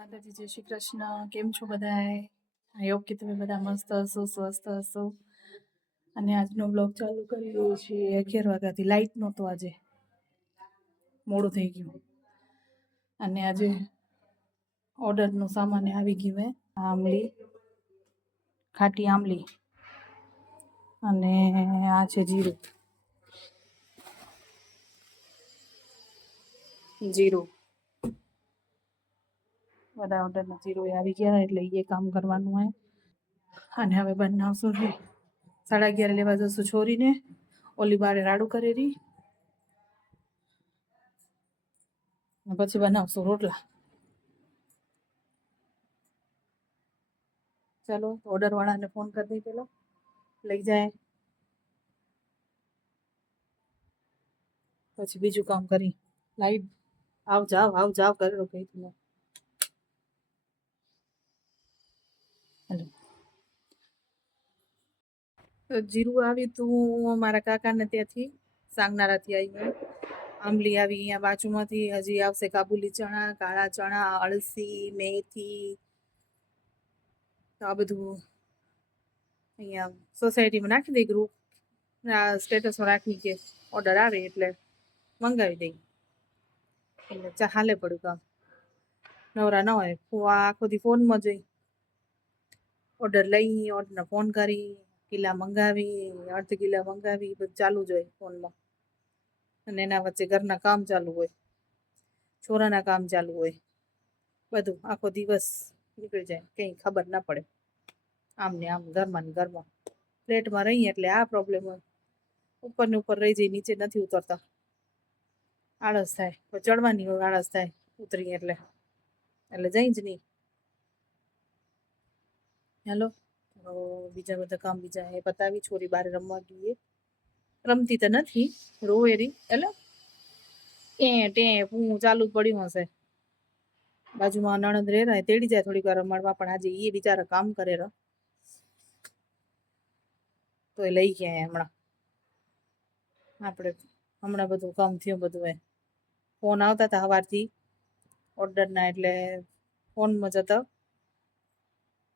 માતાજી, જય શ્રી કૃષ્ણ. કેમ છો બધાય? આઈ હોપ કે તમે બધા મસ્ત હશો, સ્વસ્થ હશો. અને આજનો બ્લોગ ચાલુ કરી રહ્યો છીએ 11 વાગ્યાથી. લાઇટ નહોતો આજે, મોડું થઈ ગયું. અને આજે ઓર્ડરનું સામાન આવી ગયું હે. આંબલી, ખાટી આંબલી, અને આ છે જીરું. બધા ઓર્ડરના જીરું આવી ગયા, એટલે એ કામ કરવાનું હોય. અને હવે બનાવશું છે 11:30 લેવા જશું છોરીને. ઓલી બારે રાડું કરેલી, પછી બનાવશું રોટલા. ચાલો ઓર્ડર વાળાને ફોન કરી દઈ, પેલો લઈ જાય, પછી બીજું કામ કરી. લાઈટ આવ જાવ કરેલો કઈ તમે. જીરું આવી તું મારા કાકાને ત્યાંથી સાંગનારાથી આવી. આંબલી આવી અહીંયા બાજુમાંથી. હજી આવશે કાબુલી ચણા, કાળા ચણા, અળસી, મેથી. તો આ બધું અહીંયા સોસાયટીમાં નાખી દઈ. ગ્રુપ સ્ટેટસમાં રાખી કે ઓર્ડર આવે એટલે મંગાવી દઈ. એટલે હાલે પડ્યું કામ. નવરા ન હોય આખો દી ફોનમાં જઈ ઓર્ડર લઈ, ઓર્ડરને ફોન કરી, કિલ્લા મંગાવી, અડધ કિલ્લા મંગાવી, બધું ચાલુ જ હોય ફોનમાં. અને એના વચ્ચે ઘરના કામ ચાલુ હોય, છોરાના કામ ચાલુ હોય, બધું આખો દિવસ નીકળી જાય, કંઈ ખબર ના પડે. આમ ને આમ, ઘરમાં ને ઘરમાં. ફ્લેટમાં રહીએ એટલે આ પ્રોબ્લેમ હોય. ઉપર ને ઉપર રહી જઈ, નીચે નથી ઉતરતા. આળસ થાય, ચડવાની હોય આળસ થાય ઉતરી એટલે જઈ જ નહીં. હેલો, બીજા બધા કામ બીજા એ પતાવી. છોરી બારે રમવા ગઈ. રમતી તો નથી, રોવેરી એટલે ટે હું ચાલુ જ પડ્યું હશે. બાજુમાં નણંદ રેરા તેડી જાય થોડીક વાર રમાડવા, પણ આજે એ બિચારા કામ કરે ર તો એ લઈ ગયા હમણાં. આપણે હમણાં બધું કામ થયું બધું. એ ફોન આવતા હતા સવારથી ઓર્ડરના, એટલે ફોનમાં જતા.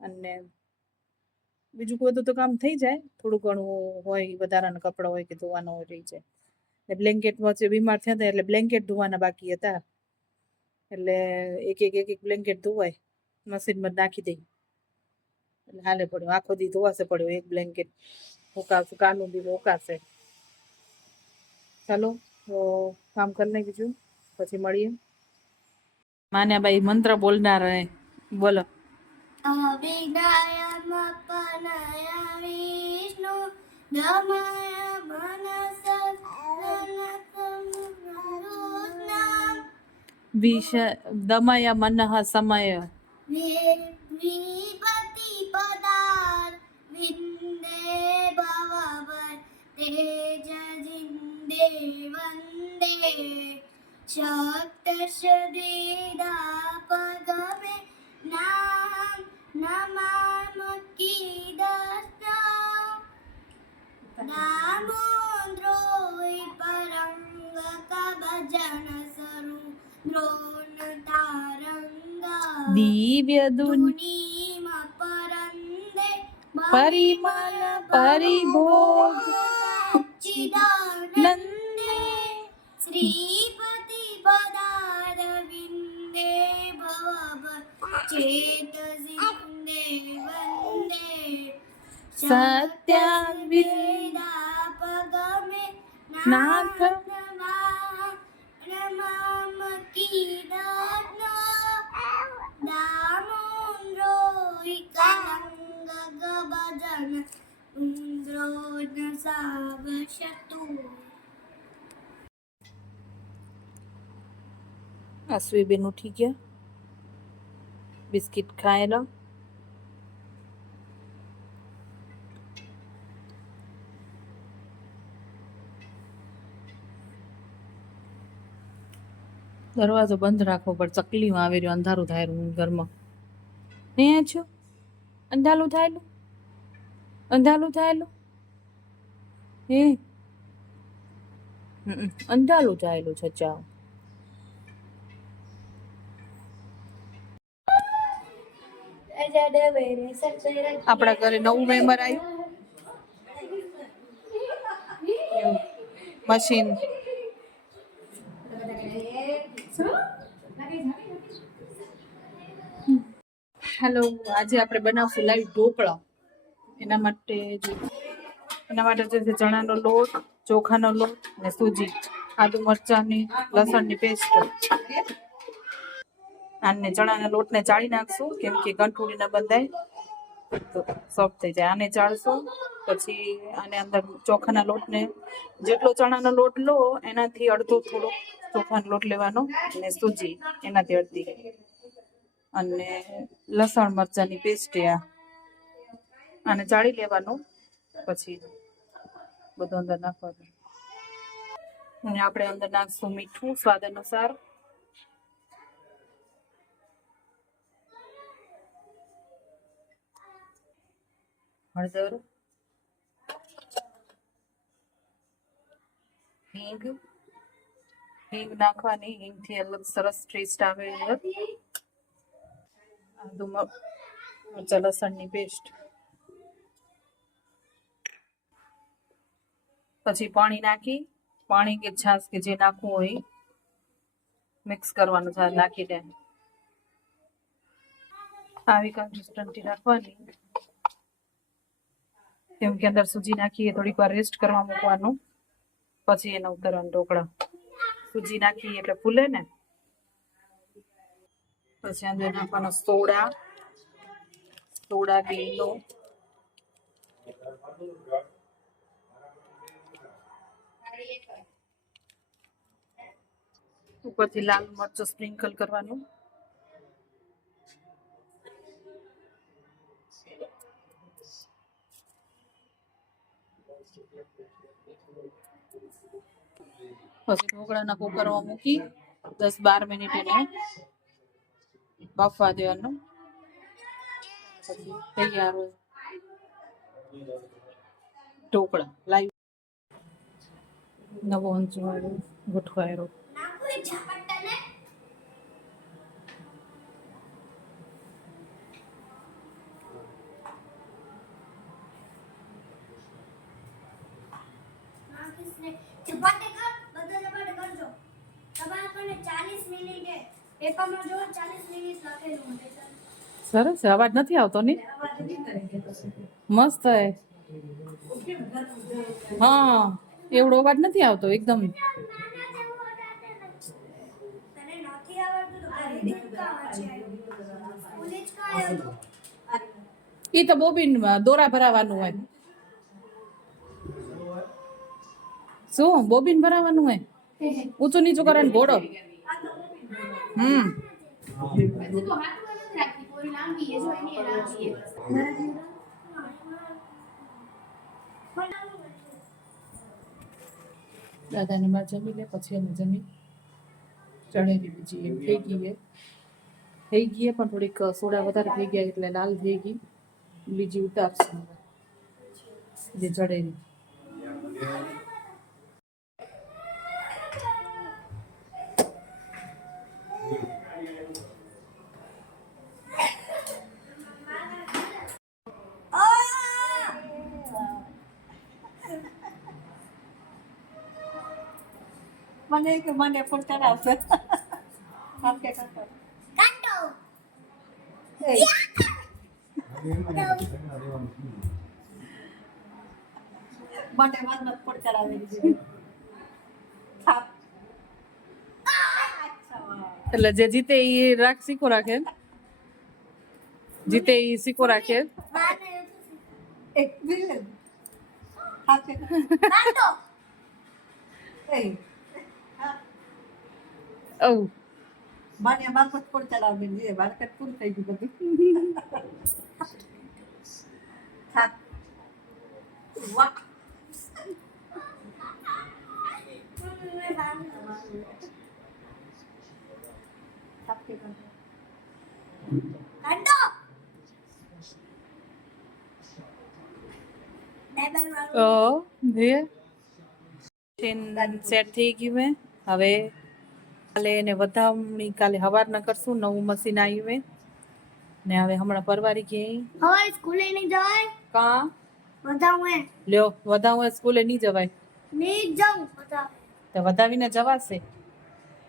અને બીજું કોઈ તો કામ થઈ જાય, થોડું ઘણું હોય, વધારાના કપડાં હોય કે ધોવાના હોય રહી જાય. બ્લેન્કેટ વચ્ચે બીમાર થયા હતા એટલે બ્લેન્કેટ ધોવાના બાકી હતા. એટલે એક બ્લેન્કેટ ધોવાય, મશીનમાં નાખી દઈ એટલે હાલે પડ્યું. આખો દી ધોવાશે પડ્યો એક બ્લેન્કેટ. ઉકાળશું કાલનું દી ઉકાળશે. ચાલો તો કામ કરી લઈ, બીજું પછી મળીએ. માન્યાબાઈ મંત્ર બોલનાર હે, બોલો. દમય મનઃ સમય વિપતિ પદાર વિંદે ભવવર તેજ જિંદે વંદે શક્તર્ષ દેદા પગમે નામ નમામ કીદર્તા નામોદ્રોય પરંગ કબજન સરુ દ્રોણ તારંગા દિવ્ય દુનીમ પરંદે પરિમલ પરિભોગ સચ્ચિદાનંદે શ્રીપતિ પદાર વિંદે ભવ ચેત જિંદે વંદે સત્યા વેદા પગમે નાથ નમામ કીદર્તા દામોદ્રોય કલંગ ગબજન ઉન્દ્રોન સાવશતુ. અશ્વી બેન ઉઠી ગયા, બિસ્કિટ ખાયેલા. દરવાજો બંધ રાખવો પડે, ચકલીમાં આવી રહ્યો, અંધારું થાય ઘરમાં. હે છો અંધારું થાયેલું, અંધારું થાયેલું હે અંધારું થાયેલું છે. ચાવ આપણા ઘરે નવું મેમ્બર આવ્યું મશીન. હેલો, આજે આપણે બનાવશું લાઈવ ઢોકળા. એના માટે છે ચણાનો લોટ, ચોખાનો લોટ ને સૂજી, આદુ મરચાંની લસણની પેસ્ટ. આને ચણાના લોટને ચાળી નાખશું કેમ કે ગંઠુડી ન બંધાય તો સોફ્ટ થઈ જાય. આને ચાળશું, પછી આને અંદર ચોખાના લોટને જેટલો ચણાનો લોટ લો એનાથી અડધો થોડો ચોખાનો લોટ લેવાનો, અને સૂજી એનાથી અડધી, અને લસણ મરચાંની પેસ્ટ. આને ચાળી લેવાનું, પછી બધું અંદર નાખવાનું. અને આપણે અંદર નાખશું મીઠું સ્વાદ અનુસાર, હળદર, હિંગ. હિંગ નાખવાની, હિંગથી અલગ સરસ ટેસ્ટ આવે. આદુ મરચાં લસણની પેસ્ટ. પછી પાણી નાખી, પાણી કે છાશ કે જે નાખવું હોય મિક્સ કરવાનું છે નાખીને. આવી કન્સિસ્ટન્સી રાખવાની, કેમ કે અંદર સૂજી નાખીએ થોડીક વાર રેસ્ટ કરવા મૂકવાનું, પછી એને ઉતારવાનું ઢોકળા. સૂજી નાખીએ એટલે ફૂલે ને. પછી અંદર નાખવાનો સોડા, ઘીનો, ઉપરથી લાલ મરચું સ્પ્રિંકલ કરવાનું. પછી ઢોકળાના કુકરમાં મૂકી 10-12 મિનિટ એને બાફવા દેવાનું. પછી તૈયાર હોય ઢોકળા લાઈવ. નવો હંચવાળો ગોઠવાયેલો. ઝપાટે કર, બધા ઝપાટે કરજો. તમારા કોને 40 મિનિટે પેપરમાં જો 40 મિનિટ લખેલું છે. સરસ, અવાજ નથી આવતો ને? મસ્ત હે. હા, એવડો અવાજ નથી આવતો એકદમ. તને નથી આવડતું તો ઘરે કા વાંચી આવ્યો. સ્કૂલે જ કાયો તો. ઈ તો બોબીન દોરા ભરાવાનું હોય. શું બોબીન ભરાવાનું હોય? ઊંચું નીચું કરે ને ઘોડો. દાદાને બાર જમી લે, પછી અમે જમી. ચણેલી બીજી એમ થઈ ગઈ પણ થોડીક સોડા વધારે થઈ ગયા એટલે લાલ થઈ ગઈ. બીજી ઉતારશું જે ચડેલી. મને ફોન કરાવશે. કાટો. માટે વાત ફોન કરાવેલી છે. એટલે જે જીતે એ સીકો રાખે, જીતે એ સીકો રાખે. કાટો. બાને મારફત ફોન કરાવેલી છે. માર્કેટ પૂરું થઈ ગયું બધું. વાહ. કાટો. સેટ થઈ ગયું હે. હવે કાલે એને વધામણી કાલે હવારના કરશું. નવું મશીન આવ્યું હે ને હવે હમણાં પરવારી કે હવે સ્કૂલે નહીં જવાય કા બધા હું લ્યો વધાવું સ્કૂલે નહીં જવાય નહીં જાઉં બધા તો વધાવીને જવાશે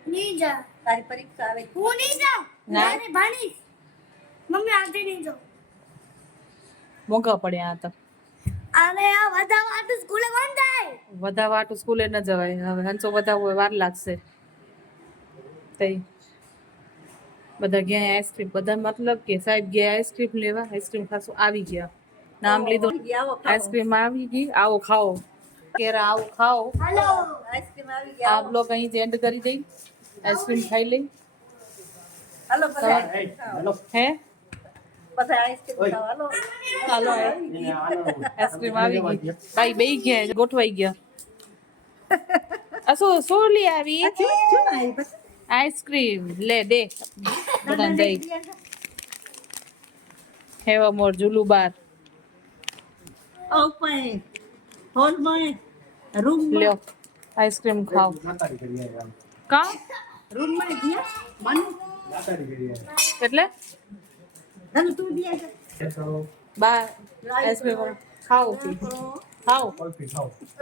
નહીં જા તારી પરીક્ષા આવે હું નહીં જાઉં ના. નાની ભાણીશ મમ્મી આજે નહીં જાઉં મોંઘા પડ્યા આ તો અરે આ બધા વાત સ્કૂલે કોણ જાય વધાવા હાટુ સ્કૂલે ન જવાય હવે હંસો વધાવવો હોય વાર લાગશે તઈ બધા ગયા આઈસ્ક્રીમ બધા મતલબ કે સાહેબ ગયા આઈસ્ક્રીમ લેવા આઈસ્ક્રીમ ખાશું આવી ગયા નામ લીધું આવો આઈસ્ક્રીમ આવી ગઈ આવો ખાઓ કેરા આવો ખાઓ હાલો આઈસ્ક્રીમ આવી ગયા આ બ્લોગ અહીં એન્ડ કરી દઈ આઈસ્ક્રીમ ખાઈ લઈ હાલો બધા હે બધા આઈસ્ક્રીમ ખાઓ હાલો હાલો આઈસ્ક્રીમ આવી ગઈ ભાઈ બેઈ ગયા ગોઠવાઈ ગયા શું લઈ આવી આઈસ્ક્રીમ લે દે બધાને દઈ હેવ મોર જુલુ બાર હોલમાં રૂમ લ્યો આઈસ્ક્રીમ ખાઓ કા રૂમમાં ગયા માનું એટલે ધન તું દિયા બા આઈસ્ક્રીમ ખાઓ ખાઓ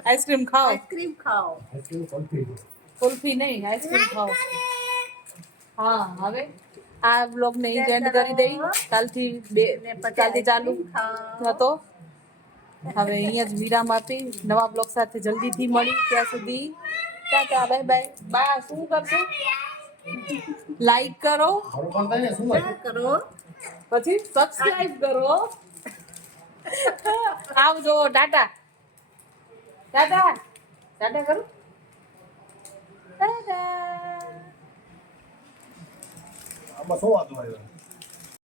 આઈસ્ક્રીમ ખાઓ આઈસ્ક્રીમ ખાઓ કુલ્ફી નહીં આઈસ્ક્રીમ ખાઓ હા હવે આ બ્લોગ ને એન્ડ કરી દઈ કાલથી ચાલુ હતો હવે અહીંયા જ વિરામ આપી નવા બ્લોગ સાથે જલ્દીથી મળી ત્યાં સુધી ટાટા બાય બાય બા શું કરશો લાઈક કરો કરો પછી સબસ્ક્રાઇબ કરો આવજો ટાટા ટાટા ટાટા કરો ટાટા આમાં શું વાંધો આવ્યો